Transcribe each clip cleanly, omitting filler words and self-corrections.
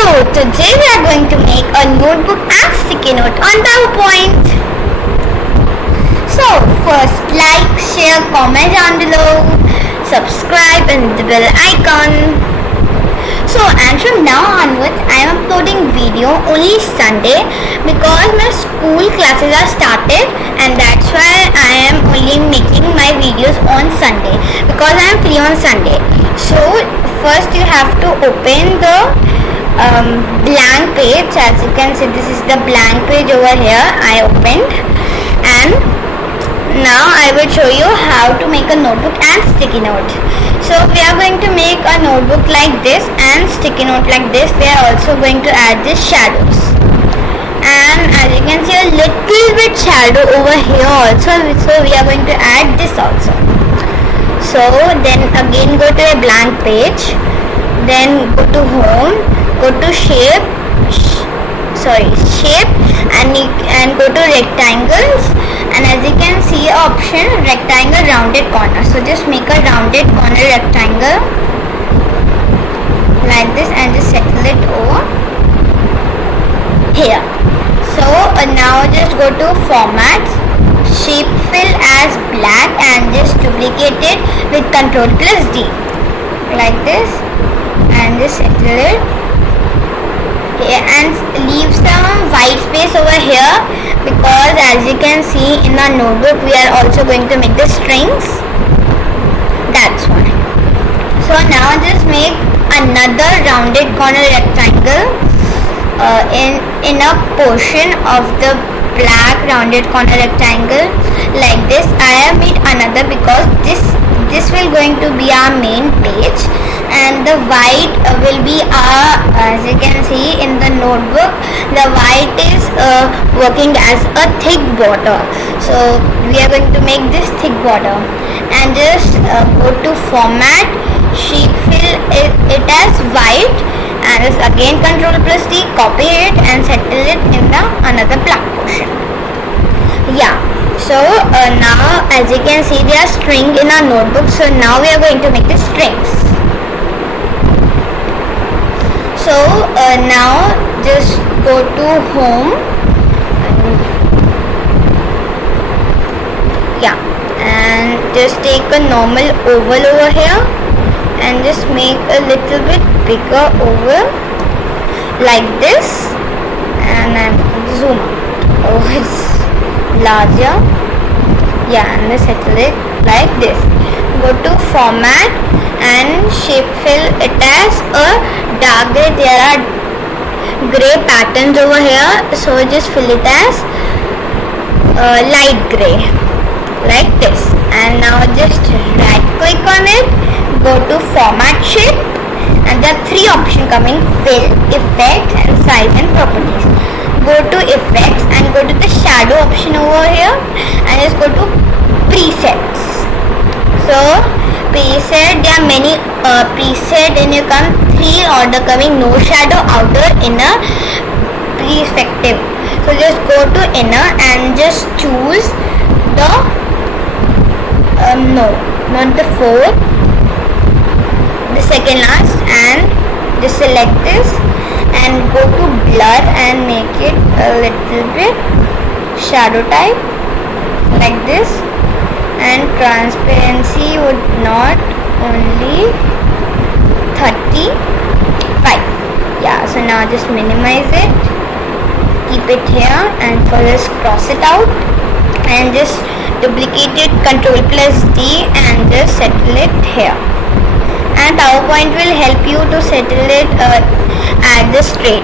Today we are going to make a notebook and sticky note on PowerPoint. So first like, share, comment down below, subscribe and the bell icon. So and from now onwards I am uploading video only Sunday because my school classes are started, and that's why I am only making my videos on Sunday because I am free on Sunday. So first you have to open the blank page. As you can see, this is the blank page over here I opened, and now I will show you how to make a notebook and sticky note. So we are going to make a notebook like this and sticky note like this. We are also going to add these shadows, and as you can see a little bit shadow over here also, so we are going to add this also. So then again go to a blank page, then go to home, go to shape and go to rectangles, and as you can see option rectangle rounded corner. So just make a rounded corner rectangle like this and just settle it over here. So now just go to format, shape fill as black and just duplicate it with Ctrl+D like this and just settle it here and leave some white space over here because as you can see in our notebook we are also going to make the strings. That's why. So now just make another rounded corner rectangle in a portion of the black rounded corner rectangle like this. I have made another because this will going to be our main page, and the white will be our, as you can see in the notebook, the white is working as a thick border. So we are going to make this thick border and just go to format, shape fill it as white and just again Ctrl+D, copy it and settle it in the another black portion. Yeah. So now as you can see there are string in our notebook, so now we are going to make the strings. So now just go to home, and just take a normal oval over here and just make a little bit bigger oval like this, and then zoom out. Oh, it's larger. And just settle it like this. Go to format and shape fill it as a dark gray. There are gray patterns over here, so just fill it as light gray like this. And now just right click on it, go to format shape, and there are three options coming: fill, effects and size and properties. Go to effects and go to the shadow option over here and just go to presets. So preset, there are many preset, and you come three order coming: no shadow, outer, inner, perspective. So just go to inner and just choose the no, not the fourth, the second last, and just select this and go to blur and make it a little bit shadow type like this, and transparency would not only 35. So now just minimize it, keep it here, and first cross it out and just duplicate it, Ctrl+D and just settle it here. And PowerPoint will help you to settle it at the straight.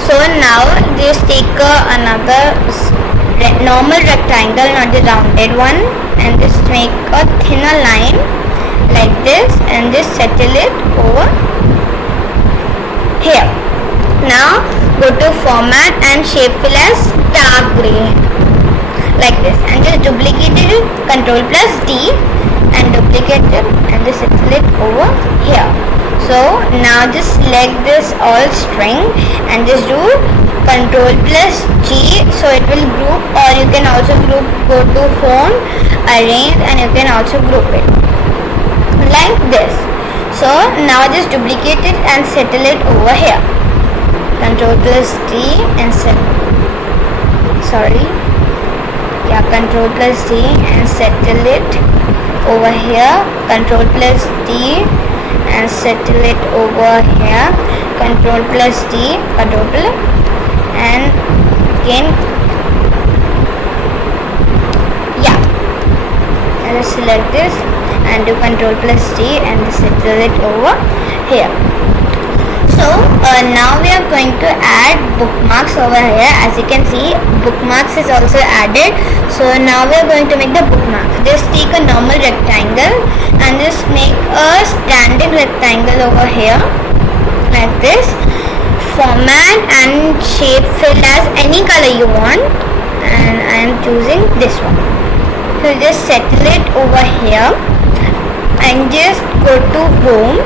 So now just take another normal rectangle, not the rounded one, and just make a thinner line like this and just settle it over here. Now go to format and shape fill as dark gray like this and just duplicate it, Ctrl+D and duplicate it and just settle it over here. So now just select this all string and just do Ctrl+G, so it will group, or you can also group, go to home, arrange, and you can also group it like this. So now just duplicate it and settle it over here. Control plus D and set. Sorry. Yeah, Control plus D and settle it over here. Control plus D and settle it over here. Control plus D. Control plus and again. Yeah. And just select this and do Control plus D and settle it over here. So now we are going to add bookmarks over here. As you can see, bookmarks is also added. So now we are going to make the bookmark. Just take a normal rectangle and just make a standing rectangle over here like this. Format and shape fill as any color you want, and I am choosing this one. So just settle it over here and just go to home,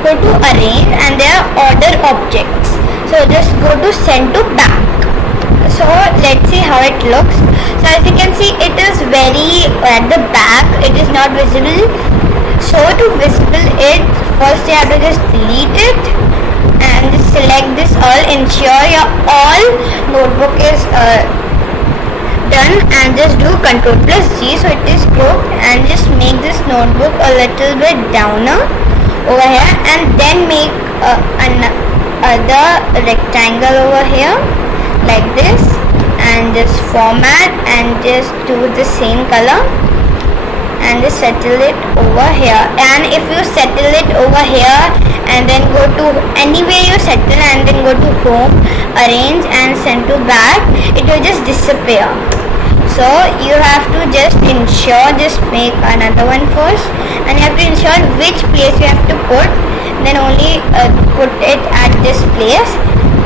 go to arrange, and there are order objects. So just go to send to back. So let's see how it looks. So as you can see, it is very at the back, it is not visible. So to visible it, first you have to just delete it and just select this all. Ensure your all notebook is done and just do Control plus G so it is grouped, and just make this notebook a little bit downer over here, and then make another rectangle over here like this, and just format and just do the same color and just settle it over here. And if you settle it over here and then go to anywhere you settle and then go to home, arrange and send to back, it will just disappear. So you have to just ensure, just make another one first, and you have to ensure which place you have to put, then only put it at this place,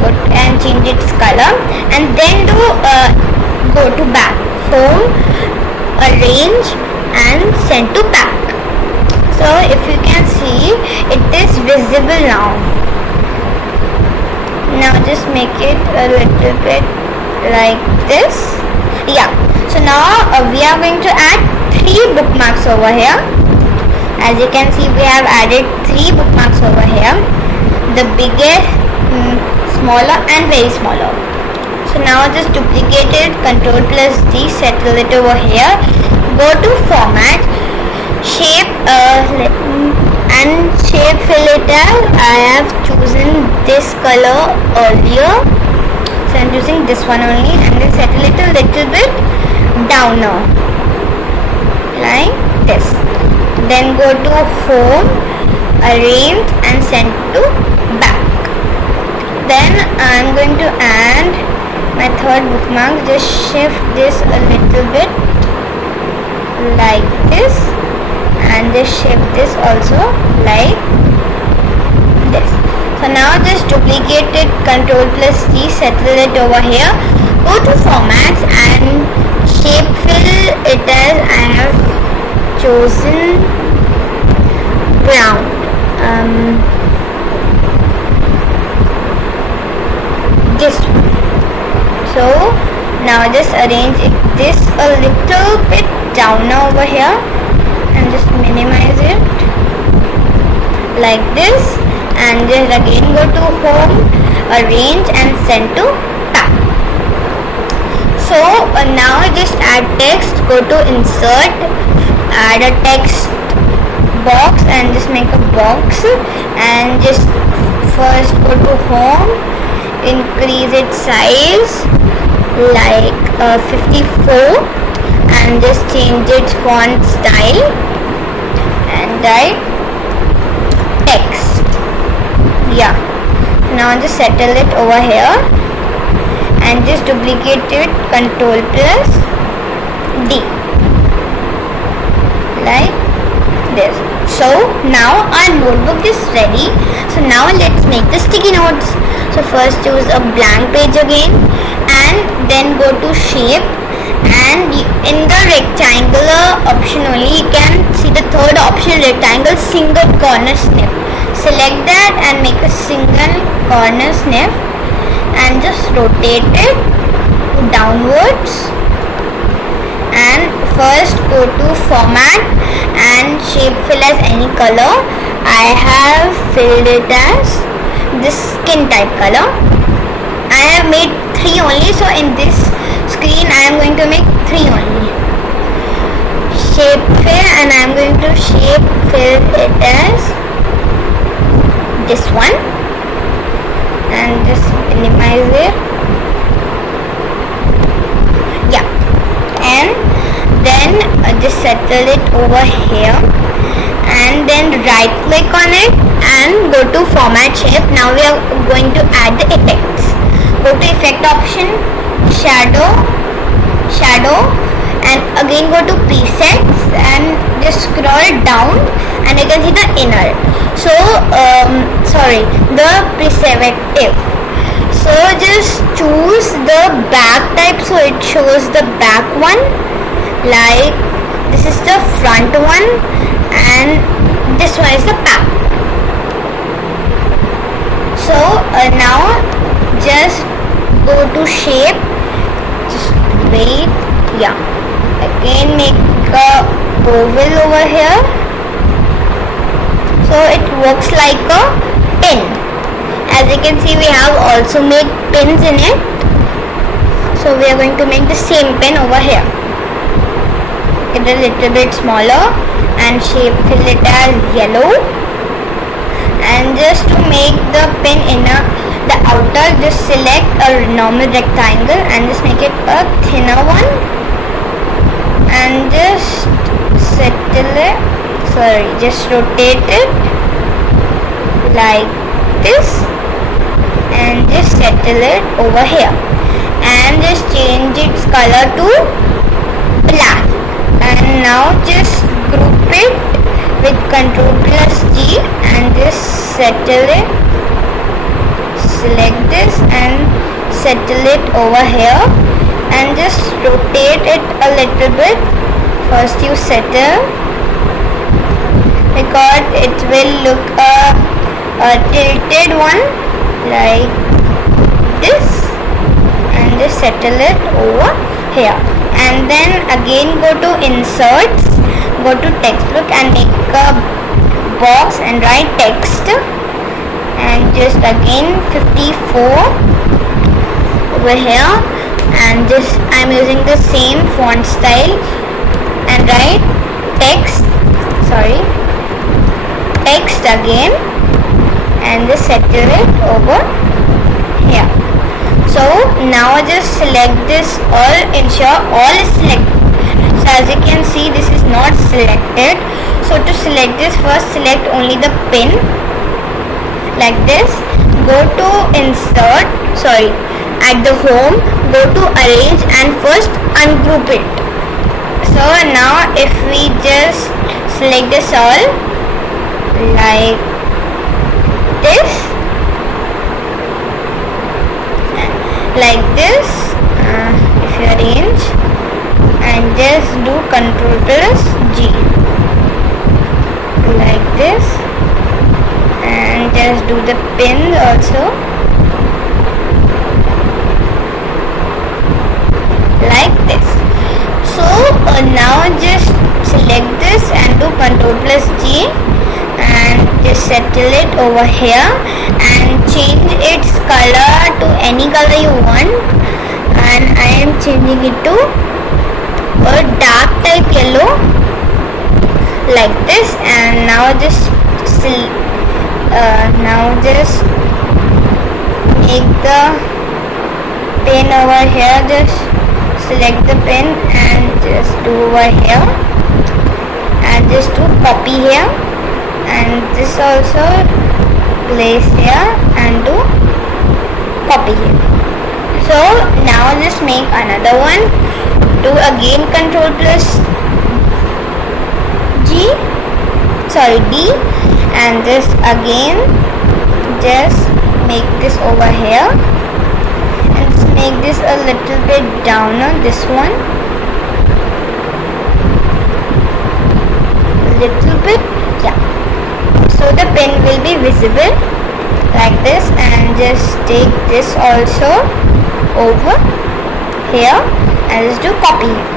put and change its color, and then do go to back, home, arrange and send to back. So if you can see, it is visible now. Now just make it a little bit like this. Yeah. So now we are going to add 3 bookmarks over here. As you can see, we have added 3 bookmarks over here. The biggest, smaller and very smaller. So now just duplicate it, Control plus D, settle it over here. Go to format, shape and shape fill it as I have chosen this color earlier. So I'm using this one only, and then settle it a little bit downer like this. Then go to home, arrange and send to back. Then I'm going to add my third bookmark. Just shift this a little bit like this, and just shift this also like this. So now just duplicate it, Control plus D, settle it over here. Go to formats and shape fill it as I have chosen brown. This one. So now just arrange this a little bit down over here and just minimize it like this, and just again go to home, arrange and send to back. So now just add text, go to insert, add a text box and just make a box, and just first go to home, increase its size like 54 and just change its font style and type text. Yeah, now just settle it over here and just duplicate it, Control plus D like this. So now our notebook is ready. So now let's make the sticky notes. So first choose a blank page again and then go to shape, and in the rectangular option only you can see the third option, rectangle single corner snip. Select that and make a single corner snip and just rotate it downwards, and first go to format and shape fill as any color. I have filled it as this skin type color I have made 3 only, so in this screen I am going to make 3 only. Shape fill, and I am going to shape fill it as this one, and just minimize it. Yeah, and then just settle it over here, and then right click on it and go to format shape. Now we are going to add the effects. Go to effect option, shadow, and again go to presets and just scroll down, and you can see the inner. So the perspective. So just choose the back type, so it shows the back one, like this is the front one and this one is the back. So now just go to shape, just wait, yeah, again make a oval over here, so it works like a pin. As you can see, we have also made pins in it, so we are going to make the same pin over here. Get a little bit smaller and shape fill it as yellow, and just to make the pin inner, the outer, just select a normal rectangle and just make it a thinner one, and just just rotate it like this, and just settle it over here, and just change its color to black. And now just group it with Ctrl+G and just settle it. Select this and settle it over here, and just rotate it a little bit. First you settle, because it will look a tilted one like this, and just settle it over here. And then again go to inserts, go to textbook and make a box and write text, and just again 54 over here, and just I'm using the same font style and write text again, and just settle it over here. So now just select this all, ensure all is selected. So as you can see, this is not selected. So to select this, first select only the pin like this. Go to insert, at the home, go to arrange and first ungroup it. So now if we just select this all like this, if you arrange and just do Ctrl+G like this, and just do the pins also like this. So now just select this and do Ctrl+G and just settle it over here and change its color to any color you want, and I am changing it to a dark type yellow like this. And now just make the pin over here, just select the pin and just do over here, and just do copy here, and this also place here and do copy here. So now just make another one, do again D, and just again just make this over here, and just make this a little bit downer, this one a little bit, yeah, so the pen will be visible like this. And just take this also over here and just do copy here.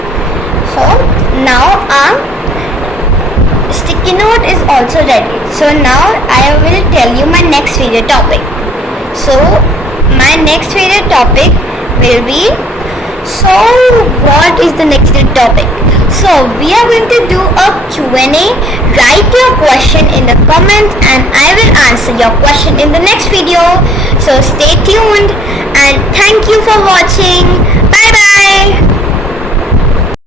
So now our sticky note is also ready. So now I will tell you my next video topic. So my next favorite topic will be, so what is the next topic? So we are going to do a Q&A. Write your question in the comments and I will answer your question in the next video. So stay tuned and thank you for watching. Bye bye.